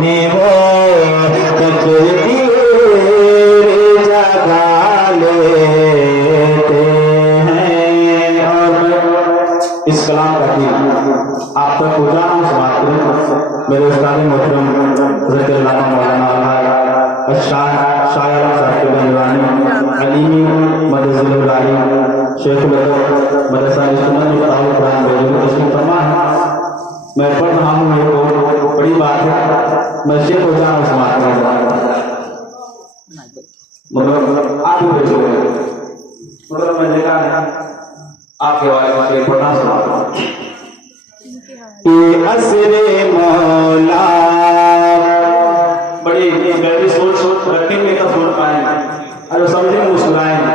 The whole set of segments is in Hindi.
ने वो तकदीर जगा लेते हैं। और इस कलाम का भी आप तक पहुँचाना समाप्त करें। मेरे उस्ताद मोहतरम ज़कीर अल्लामा मौलाना शायर साहिब बनवानी अलीमी मदरसुल आलिम शेखुल अदब मदरसा सुन्नत मुफ्ताहुल कुरान बेजो तस्लीम फरमा है। मैं पढ़ रहा हूँ, ये तो बड़ी बात है, मैं शेख पहुँचाना समाप्त करूँगा। मतलब आप ही भेजो, मतलब मैंने कहा आपके वाले से पढ़ना समाप्त। ये असरे मौला बड़ी गहरी सोच रखेंगे तो सुन पाएंगे, अगर समझेंगे मुस्कुराएंगे,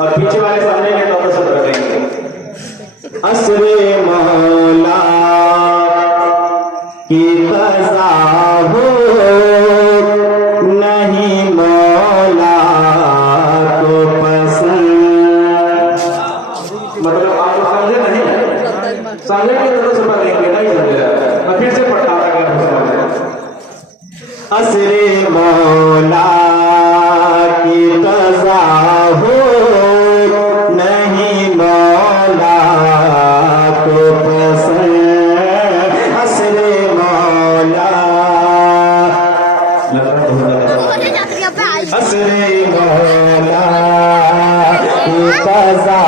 और पीछे वाले समझेंगे तो पसंद करेंगे। असरे मौला की कज़ा हो नहीं मौला को पसंद। मतलब आप समझे नहीं, समझेंगे तो समझ लेंगे, नहीं समझे मैं फिर से पढ़ता था क्या समझे। असरे मौला की कज़ा हो नहीं मौला को पसंद। असरे मौला असरे मौला की कज़ा